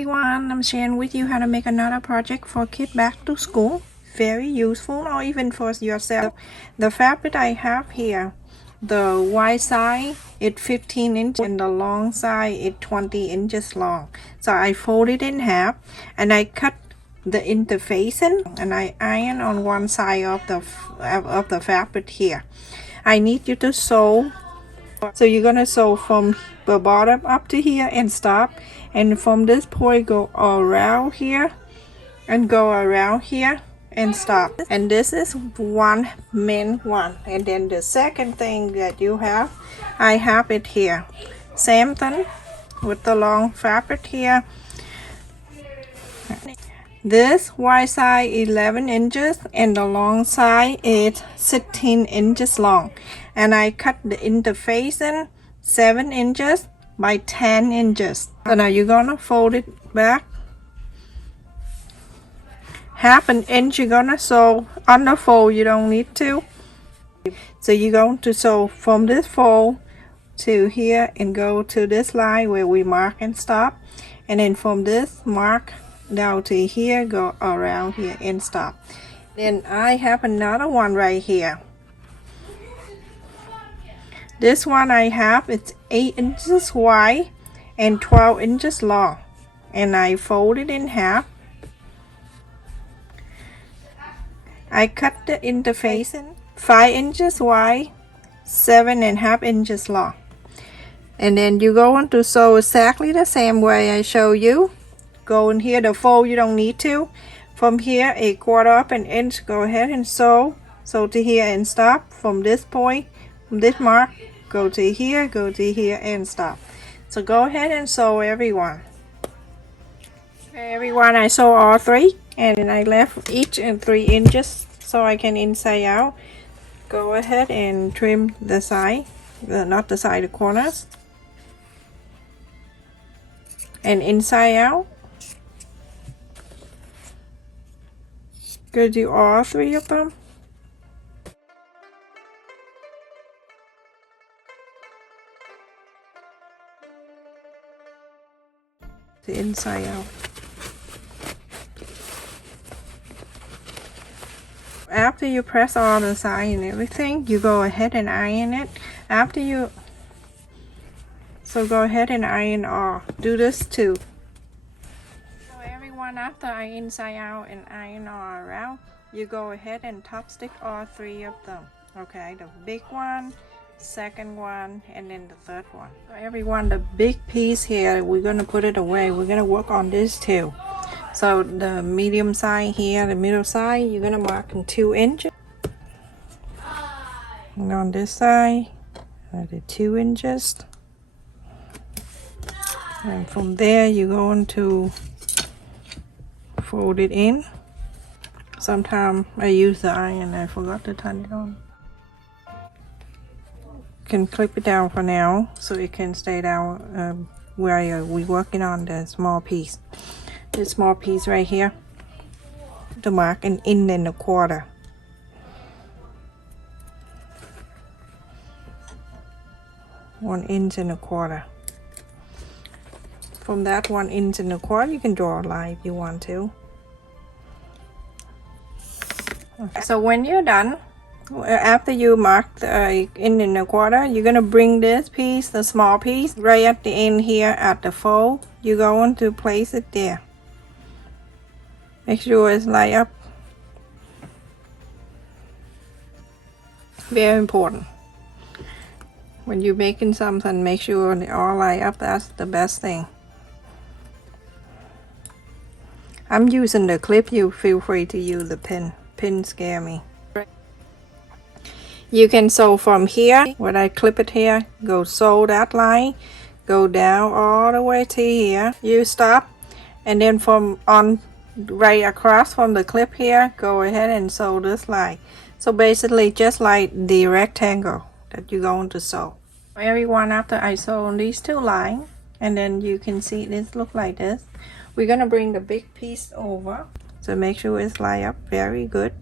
everyone, I'm sharing with you how to make another project for kids back to school. Very useful, or even for yourself. The fabric I have here, the wide side is 15 inches and the long side is 20 inches long. So I fold it in half and I cut the interfacing and I iron on one side of the fabric here. I need you to sew. So you're gonna sew from the bottom up to here and stop, and from this point go around here and go around here and stop. And this is one main one. And then the second thing that you have, I have it here, same thing with the long fabric here. This wide side 11 inches and the long side is 16 inches long, and I cut the interfacing 7 inches by 10 inches. So now you're gonna fold it back half an inch. You're gonna sew on the fold, you don't need to. So you're going to sew from this fold to here and go to this line where we mark and stop, and then from this mark down to here, go around here and stop. Then I have another one right here. This one I have, it's 8 inches wide and 12 inches long, and I fold it in half. I cut the interfacing 5 inches wide, 7.5 inches long, and then you're going to sew exactly the same way I show you. Go in here, the fold you don't need to. From here, 1/4 of an inch, go ahead and sew to here and stop. From this point, from this mark, go to here and stop. So go ahead and sew everyone. I sew all three, and then I left each in 3 inches so I can inside out. Go ahead and trim the side, not the side, the corners, and inside out. Go do all 3 of them. The inside out. After you press all the side and everything, you go ahead and iron it. So go ahead and iron all. Do this too. After I inside out and iron all around, you go ahead and top stick all 3 of them. Okay, the big one, second one, and then the third one. So the big piece here, we're gonna put it away. We're gonna work on this too. So the medium side here, the middle side, you're gonna mark in 2 inches. And on this side, the 2 inches. And from there, you're going to fold it in. Sometimes I use the iron, I forgot to turn it on. Can clip it down for now so it can stay down where we're working on the small piece. This small piece right here, to mark an inch and 1/4. One inch and 1/4. From that 1 inch and 1/4, you can draw a line if you want to. Okay. So when you're done, after you mark the inch and 1/4, you're gonna bring this piece, the small piece, right at the end here at the fold. You're going to place it there. Make sure it's lined up. Very important. When you're making something, make sure they all line up. That's the best thing. I'm using the clip. You feel free to use the pin. Pin scare me. You can sew from here. When I clip it here, go sew that line, go down all the way to here. You stop, and then from on right across from the clip here, go ahead and sew this line. So basically, just like the rectangle that you're going to sew. After I sew on these 2 lines, and then you can see this look like this. We're gonna bring the big piece over, so make sure it's lined up very good.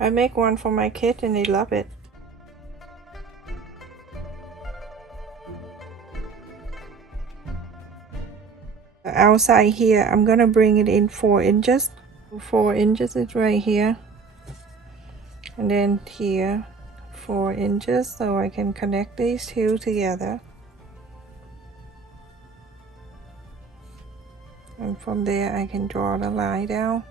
I make one for my kid and they love it. Outside here, I'm gonna bring it in 4 inches. 4 inches is right here, and then here 4 inches, so I can connect these two together, and from there I can draw the line down.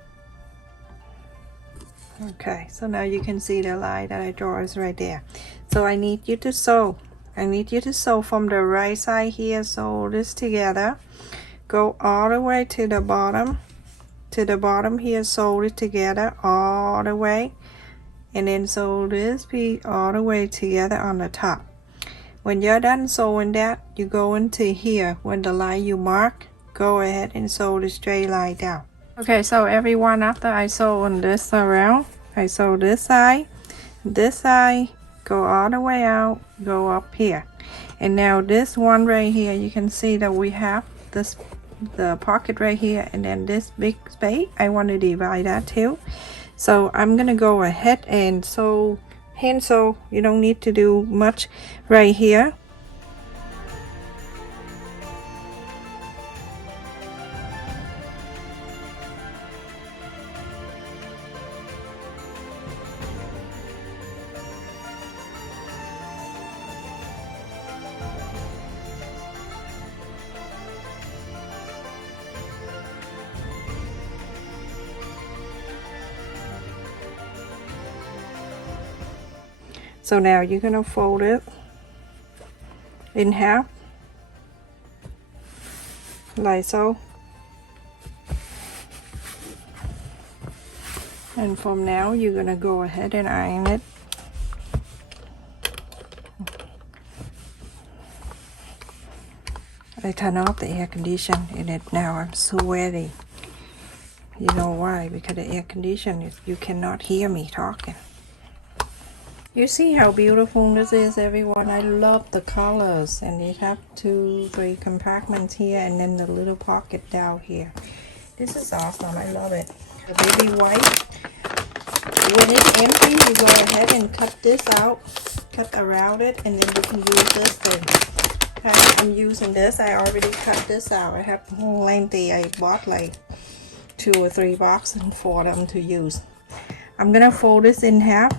Okay, so now you can see the line that I draw is right there. So I need you to sew. I need you to sew from the right side here. Sew this together. Go all the way to the bottom. To the bottom here, sew it together all the way. And then sew this piece all the way together on the top. When you're done sewing that, you go into here. When the line you mark, go ahead and sew the straight line down. Okay, so everyone, after I sew on this around, I sew this side, go all the way out, go up here. And now this one right here, you can see that we have this, the pocket right here, and then this big space. I want to divide that too. So I'm gonna go ahead and sew, hand sew. You don't need to do much right here. So now you're gonna fold it in half, like so. And from now you're gonna go ahead and iron it. I turn off the air conditioner in it now. I'm sweaty. You know why? Because the air conditioner, you cannot hear me talking. You see how beautiful this is, everyone? I love the colors, and it have 2, 3 compartments here, and then the little pocket down here. This is awesome. I love it. The baby white. When it's empty, you go ahead and cut this out, cut around it, and then you can use this thing. I'm using this. I already cut this out. I have plenty. I bought like 2 or 3 boxes for them to use. I'm gonna fold this in half.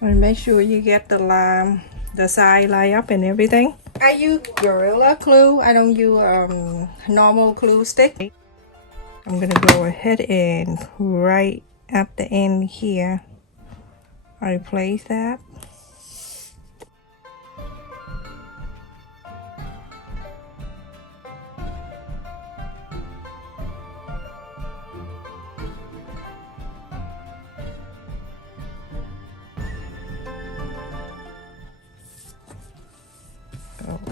And make sure you get the side line up and everything. I use Gorilla Glue. I don't use normal glue stick. I'm gonna go ahead and right at the end here, I place that.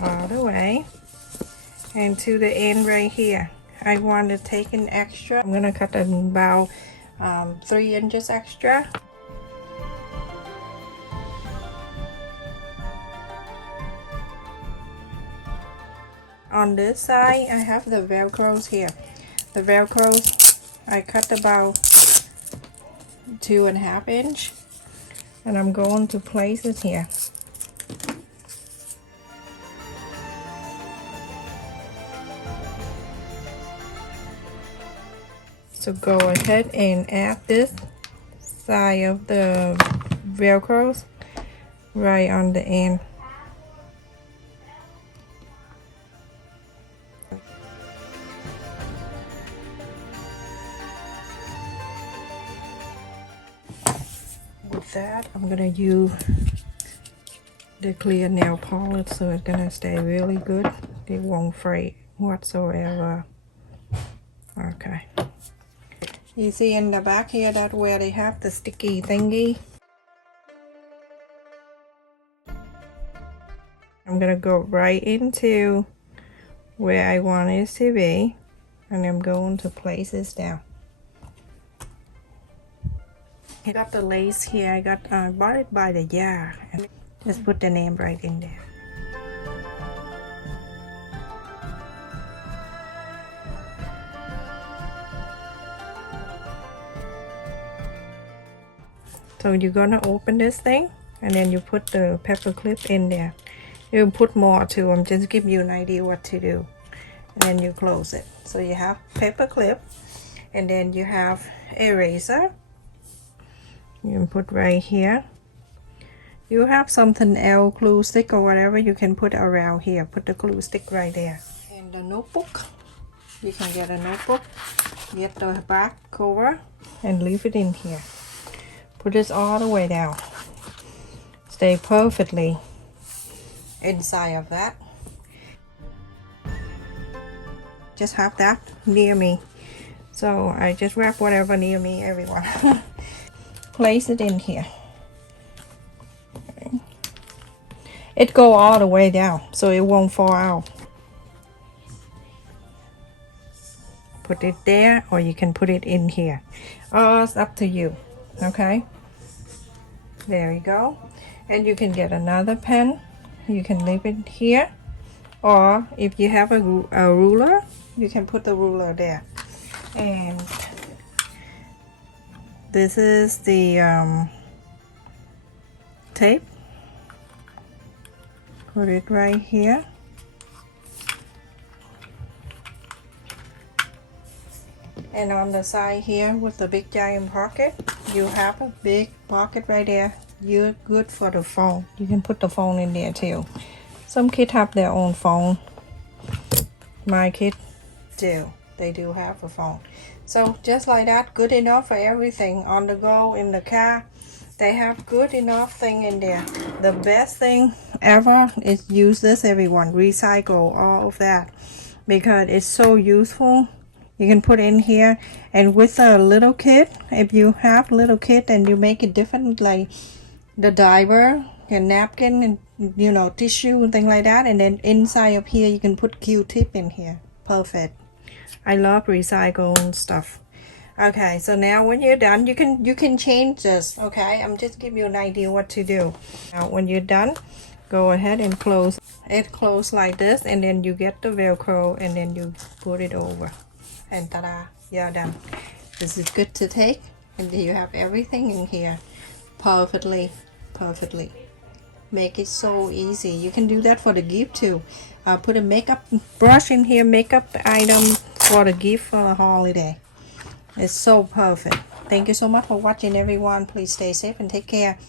All the way, and to the end right here, I want to take an extra. I'm gonna cut about 3 inches extra. On this side, I have the velcros here. The velcros I cut about 2.5 inches, and I'm going to place it here. So go ahead and add this side of the velcros right on the end. With that, I'm gonna use the clear nail polish, so it's gonna stay really good. It won't fray whatsoever. Okay. You see in the back here, that's where they have the sticky thingy. I'm gonna go right into where I want it to be, and I'm going to place this down. I got the lace here. I bought it by the yard, and just put the name right in there. So you're gonna open this thing, and then you put the pepper clip in there. You put more too. I'm just giving you an idea what to do. And then you close it. So you have paper clip, and then you have eraser. You can put right here. You have something else, glue stick or whatever, you can put around here. Put the glue stick right there. And the notebook, you can get a notebook, get the back cover, and leave it in here. Put this all the way down. Stay perfectly inside of that. Just have that near me. So I just wrap whatever near me, everyone. Place it in here. It go all the way down, so it won't fall out. Put it there, or you can put it in here. It's up to you. Okay. There you go. And you can get another pen. You can leave it here, or if you have a ruler, you can put the ruler there. And this is the tape. Put it right here. And on the side here with the big giant pocket, you have a big pocket right there. You're good for the phone. You can put the phone in there too. Some kids have their own phone. My kids do. They do have a phone. So just like that, good enough for everything. On the go, in the car, they have good enough thing in there. The best thing ever is use this, everyone. Recycle all of that, because it's so useful. You can put in here, and with a little kid, if you have little kid and you make it different, like the diaper and napkin and, you know, tissue and things like that, and then inside of here you can put Q-tip in here. Perfect. I love recycled stuff. Okay, so now when you're done, you can change this. Okay, I'm just giving you an idea what to do. Now when you're done, go ahead and close it. Close like this, and then you get the Velcro, and then you put it over, and ta-da, you're done. This is good to take, and you have everything in here perfectly. Make it so easy. You can do that for the gift too. Put a makeup brush in here, makeup item for the gift for the holiday. It's so perfect. Thank you so much for watching, everyone. Please stay safe and take care.